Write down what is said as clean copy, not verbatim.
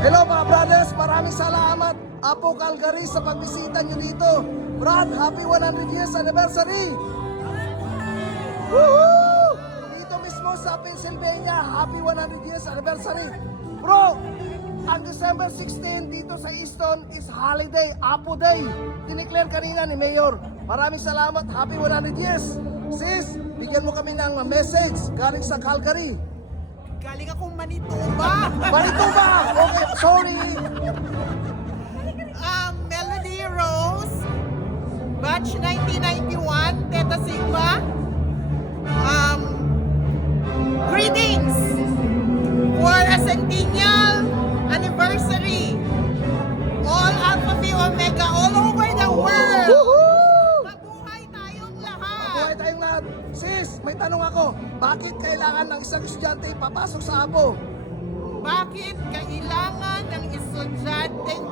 Hello mga brothers, maraming salamat Apo Calgary sa pagbisita nyo dito. Brad, happy 100 years anniversary! Woohoo! Dito mismo sa Pennsylvania, happy 100 years anniversary. Bro, ang December 16 dito sa Easton is holiday, Apo Day. Dineclare kanina ni Mayor. Maraming salamat, happy 100 years. Sis, bigyan mo kami ng message galing sa Calgary. Galing akong Manitoba. Manitoba! Okay, sorry. Melody Rose, batch 1991, Theta Sigma. Greetings for a centennial anniversary. All Alpha Phi Omega all over the world. Woohoo! Mabuhay tayong Buhay lahat. tayong lahat. Sis, may tanong ako. Bakit kailangan ng isang estudyante papasok sa Apo? Bakit kailangan ng estudyanteng